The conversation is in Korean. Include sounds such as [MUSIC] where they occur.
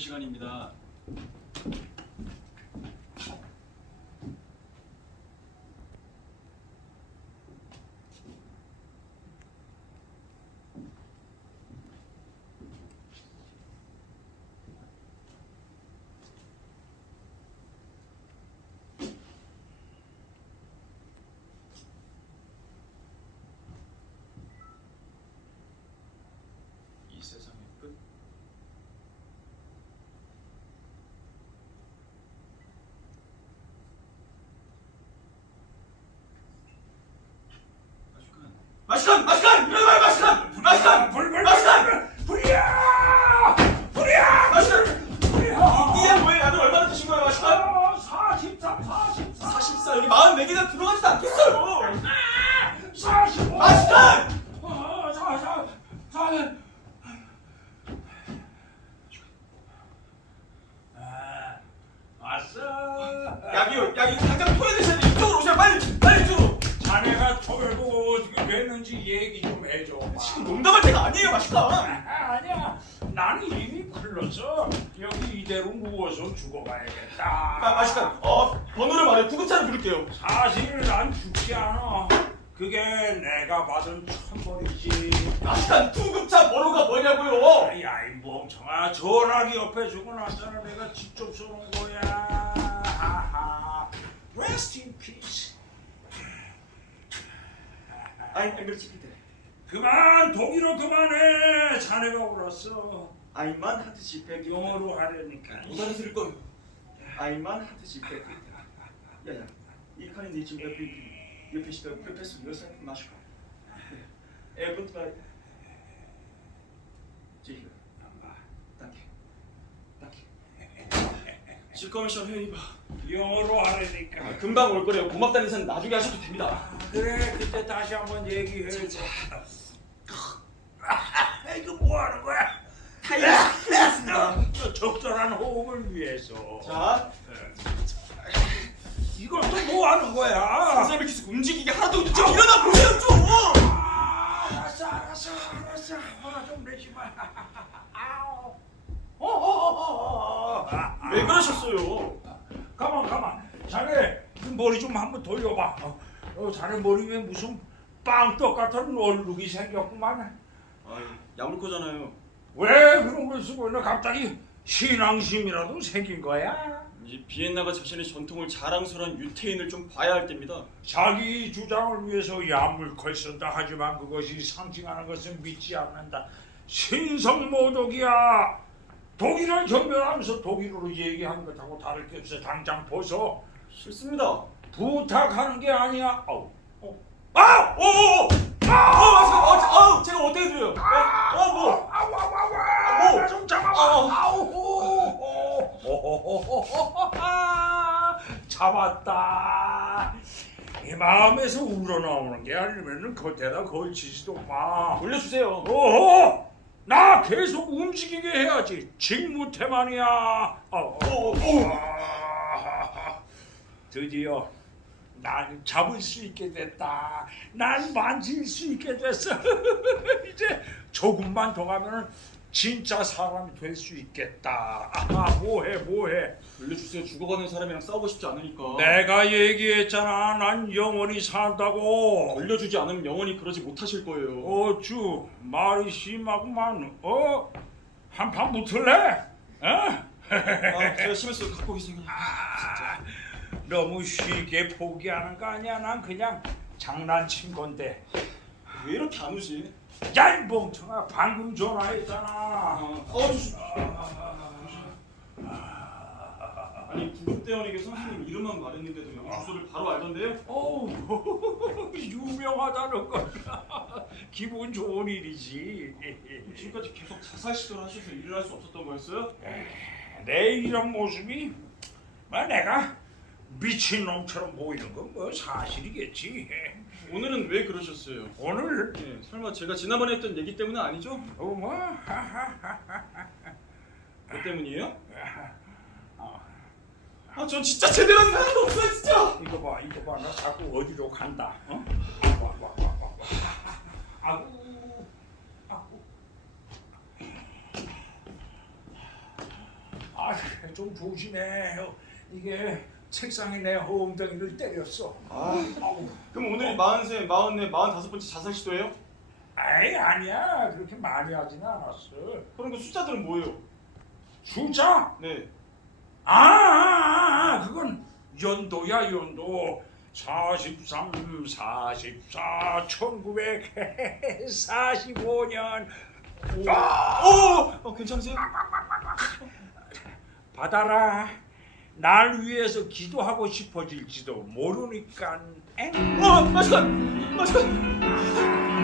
시간입니다. 마시간 마시간 일어나 마시간. 마시간. 불불 마시간. 불이야! 불이야! 마시간. 불이야! 이게 뭐예요? 나는 얼마나 드신 거예요 마시간? 44 44 44 여기 44개가 들어가지도 않겠어요. 아, 45 마시간! 아, 44 44 아, 왔어. 약이요 약이 당장 토해내셔야 돼 이쪽으로 오세요. 빨리 빨리 이쪽으로. 자네가 토해보고 왜는지 얘기 좀 해줘. 지금 농담할 때가 아니에요, 마시카. 아, 아니야. 나는 이미 풀러서 여기 이대로 누워서 죽어가야겠다. 아, 마시카, 어, 번호를 말해. 구급차를 부를게요. 사실 난 죽지 않아. 그게 내가 받은 천벌이지. 마시카, 구급차 번호가 뭐냐고요? 야, 이 멍청아. 전화기 옆에 주고 나잖아. 내가 직접 쏘는 거야. 하하. Rest in peace. ein Engels이 기대. 그만 독일어 그만해. 자네가 울었어. Ein Mann hatte sie begegnet. 영어로 하려니까. 못하는 소릴 걸. Ein Mann hatte sie begegnet. Ja, ja. Ich kann nicht zum Beispiel. Ihr bist der Professor Josef Maschka. Er wird bei 실커미션 회의가 영어로 하라니까. 아, 금방 올 거래요. 고맙다는 인사는 나중에 하셔도 됩니다. 아, 그래 그때 다시 한번 얘기해. 자, 아, 이거 뭐 하는 거야? 타이어 아, 아 적절한 호흡을 위해서. 자, 네. 이건 또 뭐 하는 거야? 선생님 계속 움직이게 하나도 없는데 일어나 보세요 좀. 아, 알았어 알았어 알았어. 화좀 내지 마. 왜 그러셨어요? 가만 가만 자네 머리 좀 한번 돌려봐 어, 어, 자네 머리 위에 무슨 빵떡 같은 얼룩이 생겼구만 아이 야물 거잖아요. 왜 그런 걸 쓰고 있나 갑자기 신앙심이라도 생긴 거야? 이제 비엔나가 자신의 전통을 자랑스러운 유태인을 좀 봐야 할 때입니다. 자기 주장을 위해서 야물컬 쓴다 하지만 그것이 상징하는 것은 믿지 않는다 신성모독이야 독일을 경멸하면서 독일으로 얘기하는 것하고 다를 게 없어. 당장 벗어. 싫습니다. 부탁하는 게 아니야. 아우. 어. 아! 오! 아! 어, 어, 제가 어떻게 드려요? 아! 어, 어, 뭐? 아우, 아우, 아우, 아우. 뭐? 좀 잡아봐. 아, 어. 아우. 아우! 아우! 잡았다. 이 마음에서 우러나오는 게 아니면 겉에다 그 걸치지도 마. 올려주세요. 어허! 나 계속 움직이게 해야지. 직무태만이야. 어, 어. 오, 오. 아, 드디어 난 잡을 수 있게 됐다. 난 만질 수 있게 됐어. [LAUGHS] 이제 조금만 더 가면 진짜 사람이 될 수 있겠다. 아하, 뭐해, 뭐해. 올려주세요. 죽어가는 사람이랑 싸우고 싶지 않으니까. 내가 얘기했잖아. 난 영원히 산다고. 올려주지 않으면 영원히 그러지 못하실 거예요. 어쭈 말이 심하구만. 어? 한판 붙을래? 어? 아, 제가 심했어요. 갖고 계세요. 그냥. 진짜. 너무 쉽게 포기하는 거 아니야? 난 그냥 장난친 건데. 왜 이렇게 안 오지? 야, 이 멍청아. 방금 전화했잖아. 아, 어, 주- 아니 구급대원에게 선생님 이름만 말했는데도 여기 주소를 바로 알던데요? 어우, [LAUGHS] 유명하다는 건 [LAUGHS] 기분 좋은 일이지. 지금까지 계속 자살 시도를 하셔서 일을 할 수 없었던 거였어요? 내 이런 모습이 뭐 내가 미친 놈처럼 보이는 건 뭐 사실이겠지. 오늘은 왜 그러셨어요? 오늘 네, 설마 제가 지난번에 했던 얘기 때문은 아니죠? 어머 [LAUGHS] 뭐 때문이에요? 아, 전 진짜 제대로 한 사람도 없어요, 진짜! 이거 봐 이거 봐나 자꾸 어디로 간다 어? 와, 와. 아구 아구 좀 조심해. 이게 책상에 내 엉덩이를 때렸어. 아, 아우. 그럼 오늘이 마흔세, 마흔네, 마흔다섯 번째 자살 시도예요? 아이 아니야 그렇게 많이 하진 않았어. 그럼 그 숫자들은 뭐예요? 숫자? 네. 아, 아, 아, 그건 연도야 연도 43, 44, 1945년 아, 어, 어, 괜찮으세요? 받아라 날 위해서 기도하고 싶어질지도 모르니까 엥? 어, 마시간, 마시간.